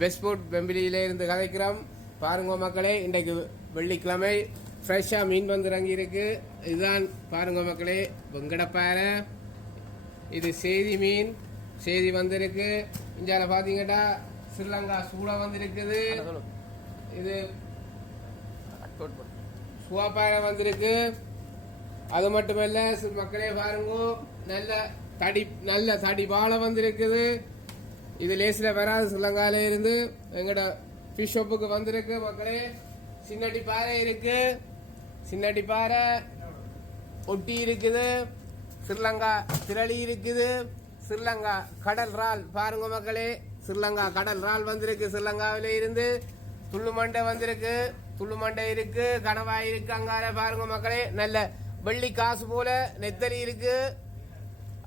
பெஸ்ட்ஃபுட் வெம்பிலியில இருந்து கதைக்கிறோம். பாருங்க மக்களே, இன்றைக்கு வெள்ளிக்கிழமை ஃப்ரெஷ்ஷாக மீன் வந்து இறங்கி இருக்கு. இதுதான் பாருங்க மக்களே, வெங்கடப்பாறை. இது சேதி மீன், சேதி வந்திருக்கு. இந்தியாவில் பார்த்தீங்கன்னா ஸ்ரீலங்கா சூளை வந்திருக்குது. இது சுவாப்பாறை வந்திருக்கு. அது மட்டுமல்ல மக்களே பாருங்க, நல்ல தடி பாலை வந்திருக்குது. இது லேசில் வராது, ஸ்ரீலங்கால இருந்து எங்கட ஃபிஷ் ஷாப்புக்கு வந்திருக்கு மக்களே. சின்னடி பாறை இருக்கு, சின்னடி பாறை ஒட்டி இருக்குது. ஸ்ரீலங்கா திரளி இருக்குது. ஸ்ரீலங்கா கடல் ரால் பாருங்க மக்களே, ஸ்ரீலங்கா கடல் ரால் வந்திருக்கு. ஸ்ரீலங்காவில இருந்து துள்ளுமண்டை வந்திருக்கு, துள்ளுமண்டை இருக்கு, கணவாய் இருக்கு. அங்கால பாருங்க மக்களே, நல்ல வெள்ளி காசு போல நெத்தலி இருக்கு.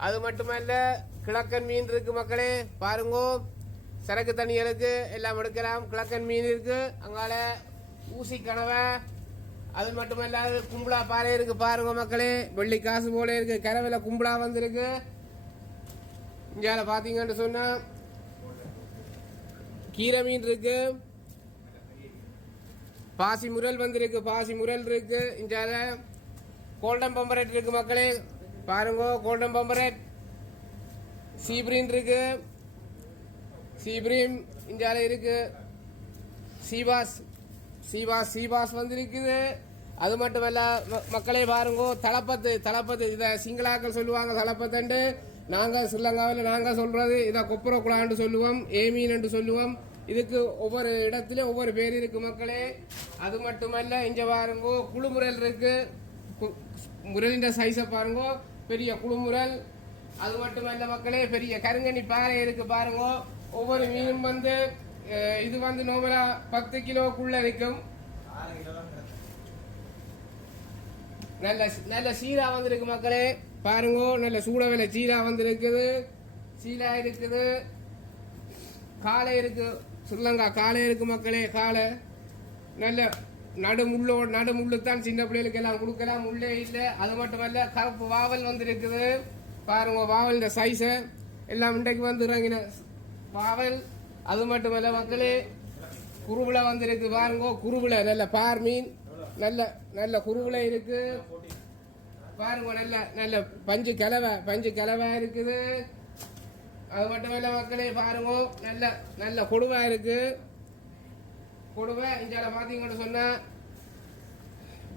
அது மட்டுமல்ல கிழக்கன் மீன் இருக்கு மக்களே. பாருங்க, சரக்கு தண்ணிகளுக்கு எல்லாம் எடுக்கலாம். கிழக்கன் மீன் இருக்கு. அங்கால ஊசி கனவை, அது மட்டுமல்ல கும்பலா பாறை இருக்கு. பாருங்க மக்களே, வெள்ளி காசு போல இருக்கு. கரவில கும்பலா வந்திருக்கு. இந்தியால பாத்தீங்கன்னு சொன்னா கீரை மீன் இருக்கு, பாசி முரல் வந்திருக்கு, பாசி முரல் இருக்கு. இந்தியால கோல்டன் பம்பரட் இருக்கு மக்களே. பாருங்க, கோல்டன் பம்பரட். சீப்ரீன் இருக்கு, சீப்ரீம் இந்தியால இருக்கு. சீபாஸ் சீபாஸ் சீபாஸ் வந்திருக்குது. அது மட்டுமல்ல மக்களே பாருங்க, தலப்பத்து இதை சிங்களாக்கள் சொல்லுவாங்க தலப்பத்துண்டு. நாங்க ஸ்ரீலங்காவில் நாங்க சொல்றது இதை கொப்புர குழான்னு சொல்லுவோம், ஏமீன் என்று சொல்லுவோம். இதுக்கு ஒவ்வொரு இடத்துல ஒவ்வொரு பேர் இருக்கு மக்களே. அது மட்டுமல்ல இங்க பாருங்க, குழுமுரல் இருக்கு. முரலின் சைஸை பாருங்க, பெரிய குழுமுரல். அது மட்டுமல்ல மக்களே, பெரிய கருங்கனி பாறை இருக்கு. பாருங்க, ஒவ்வொரு மீனும் வந்து இது வந்து நோமலா 10 கிலோக்குள்ள இருக்கும். நல்ல சீரா வந்திருக்கு மக்களே. பாருங்க, நல்ல சூடவில சீரா வந்திருக்குது. சீலா இருக்குது, காலை இருக்கு. ஸ்ரீலங்கா காலை இருக்கு மக்களே. காலை நல்ல நடுமுள்ளு தான் சின்ன பிள்ளைகளுக்கு எல்லாம் கொடுக்கலாம், உள்ளே இல்லை. அது மட்டுமல்ல கருப்பு வாவல் வந்திருக்குது. பாருங்க, வாவல் இந்த சைஸ எல்லாம் இன்றைக்கு வந்து இறங்கின வாவல். அது மட்டுமல்ல மக்களே, குருவில வந்திருக்கு. பாருங்க, குருவில நல்ல பார் மீன், நல்ல குருவில இருக்கு. பாருங்க, நல்ல பஞ்சு கிளவை இருக்குது. அது மட்டுமல்ல மக்களே பாருங்க, நல்ல கொடுவா இருக்கு. கொடுவை இந்தியாவில் பாத்தீங்கன்னு சொன்னா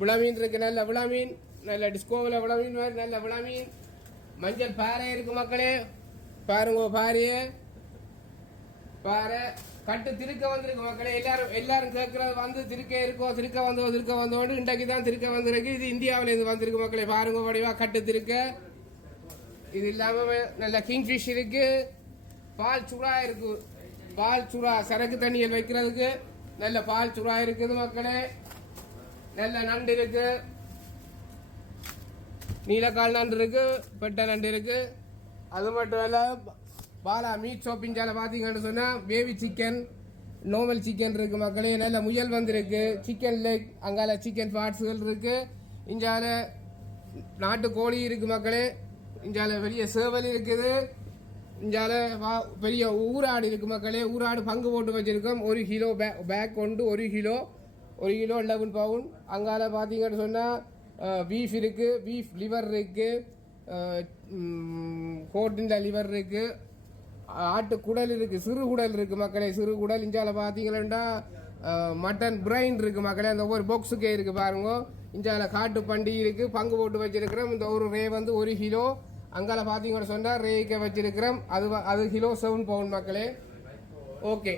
விளமீன் இருக்கு. நல்ல விளமீன், நல்ல டிஸ்கோவில் விளமீன், நல்ல விளமீன். மஞ்சள் பாறை இருக்கு மக்களே. பாருங்க, பாறை கட்டு திருக்க வந்திருக்கு மக்களே. எல்லாரும் கேட்கறது வந்து திருக்க வந்தோண்டு இன்றைக்கு தான் திருக்க வந்திருக்கு. இது இந்தியாவில இருந்து வந்திருக்கு மக்களே. பாருங்க, வடிவா கட்டு திருக்க. இது இல்லாம நல்ல கிங்ஃபிஷ் இருக்கு. பால் சுறா இருக்கு, பால் சுறா சரக்கு தண்ணியில் வைக்கிறதுக்கு நல்ல பால் சுறா இருக்குது மக்களே. நல்ல நண்டு இருக்கு, நீலக்கால் நண்டு இருக்கு, பெட்ட நண்டு இருக்கு. அது மட்டும் இல்ல பாலா மீட் ஷாப்பிங்கால பாத்தீங்கன்னு சொன்னா பேபி சிக்கன், நார்மல் சிக்கன் இருக்கு மக்களே. நல்ல முயல் வந்திருக்கு, சிக்கன் லெக், அங்கால சிக்கன் பார்ட்ஸ்கள் இருக்கு. இஞ்சால நாட்டு கோழி இருக்கு மக்களே. இஞ்சால பெரிய சேவல் இருக்குது. இஞ்சால பெரிய ஊராடு இருக்கு மக்களே. ஊராடு பங்கு போட்டு வச்சிருக்கோம். 1 கிலோ பேக் கொண்டு 1 கிலோ 11 பவுண்ட். அங்கால பாத்தீங்கன்னு சொன்னா பீஃப் இருக்கு, பீஃப் லிவர் இருக்கு, கோட்டின் லிவர் இருக்கு, ஆட்டு குடல் இருக்கு, சிறு குடல் இருக்கு மக்களே. சிறு குடல் இஞ்சால பாத்தீங்கன்னா மட்டன் பிரைன் இருக்கு மக்களே. அந்த ஒவ்வொரு பாக்ஸுக்கே இருக்கு பாருங்க. இஞ்சால காட்டு பண்டி இருக்கு, பங்கு போட்டு வச்சிருக்கிறோம். இந்த ஒரு ரே வந்து 1 கிலோ. அங்கால பாத்தீங்கன்னு சொன்னா ரேக்க வச்சிருக்கிறோம். அது கிலோ 7 பவுண்ட் மக்களே. ஓகே.